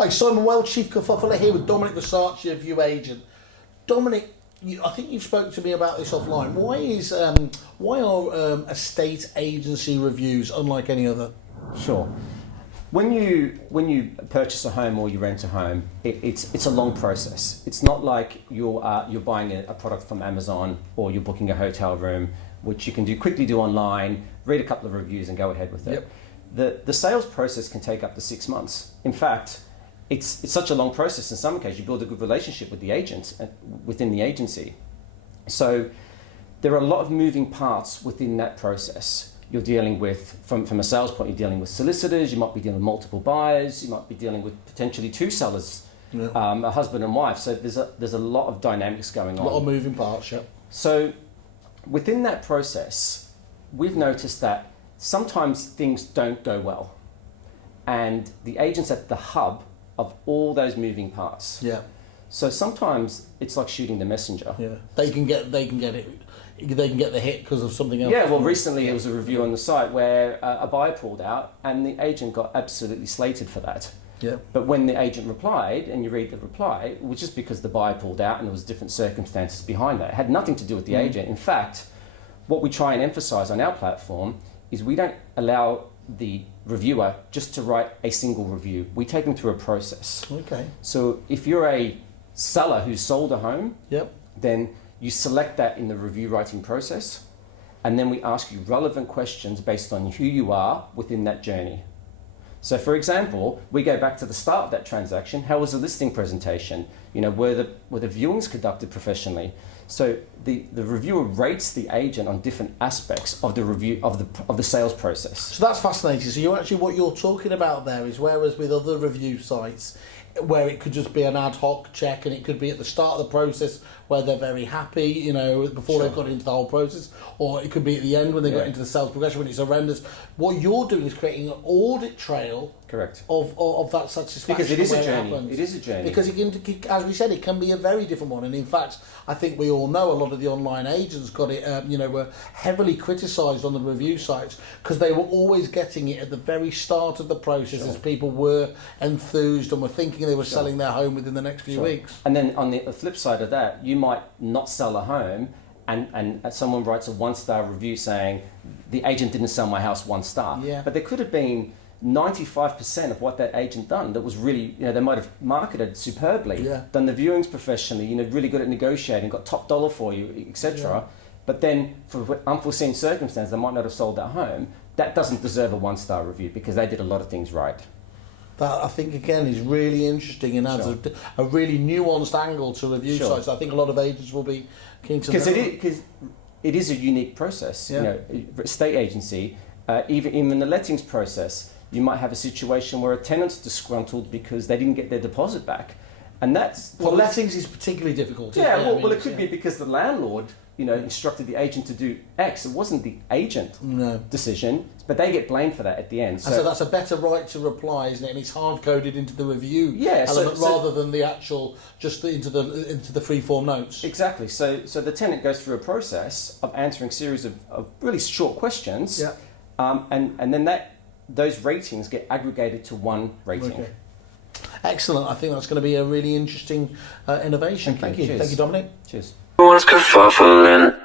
Hi, Simon Well, Chief Kerfuffle here with Dominic Versace, Review Agent. Dominic, I think you've spoken to me about this offline. Why are estate agency reviews unlike any other? Sure. When you purchase a home or you rent a home, it's a long process. It's not like you're buying a product from Amazon or you're booking a hotel room, which you can quickly do online, read a couple of reviews and go ahead with it. Yep. The sales process can take up to 6 months. In fact, it's such a long process. In some cases, you build a good relationship with the agent within the agency. So there are a lot of moving parts within that process. You're dealing with, from a sales point, you're dealing with solicitors, you might be dealing with multiple buyers, you might be dealing with potentially two sellers, a husband and wife. So there's a lot of dynamics going on. A lot of moving parts, yeah. So within that process, we've noticed that sometimes things don't go well. And the agent's at the hub of all those moving parts. Yeah. So sometimes it's like shooting the messenger. Yeah. They can get the hit because of something else. Yeah, well, recently there was a review on the site where a buyer pulled out and the agent got absolutely slated for that. Yeah. But when the agent replied, and you read the reply, it was just because the buyer pulled out and there was different circumstances behind that. It had nothing to do with the agent. In fact, what we try and emphasize on our platform is we don't allow the reviewer just to write a single review. We take them through a process. Okay. So if you're a seller who's sold a home, then you select that in the review writing process, and then we ask you relevant questions based on who you are within that journey. So for example, we go back to the start of that transaction. How was the listing presentation? Were the viewings conducted professionally? So the reviewer rates the agent on different aspects of the review of the sales process. So that's fascinating. So what you're talking about there is, whereas with other review sites, where it could just be an ad hoc check, and it could be at the start of the process where they're very happy, before they've got into the whole process, or it could be at the end when they got into the sales progression when it's horrendous. What you're doing is creating an audit trail. Correct. Of that satisfaction. Because it is a journey. It is a journey. Because as we said, it can be a very different one. And in fact, I think we all know a lot of the online agents got it. Were heavily criticised on the review sites because they were always getting it at the very start of the process, as people were enthused and were thinking they were selling their home within the next few weeks. And then on the flip side of that, you might not sell a home, and someone writes a 1-star review saying the agent didn't sell my house 1 star. Yeah. But there could have been 95% of what that agent done that was really, they might have marketed superbly, done the viewings professionally, really good at negotiating, got top dollar for you, etc. But then for unforeseen circumstances, they might not have sold that home. That doesn't deserve a 1-star review because they did a lot of things right. That, I think, again, is really interesting and adds a really nuanced angle to review sites. I think a lot of agents will be keen to know. Because it is a unique process. Estate agency, even in the lettings process, you might have a situation where a tenant's disgruntled because they didn't get their deposit back. And that's... Well, lettings is particularly difficult. Yeah, well, it could be because the landlord, instructed the agent to do X. It wasn't the agent decision, but they get blamed for that at the end. So that's a better right to reply, isn't it? And it's hard-coded into the review element rather than the actual, just into the free-form notes. Exactly. So the tenant goes through a process of answering a series of really short questions, and then those ratings get aggregated to one rating. Okay. Excellent. I think that's going to be a really interesting innovation. Thank you. Thank you, Dominic. Cheers. Everyone's kerfuffling.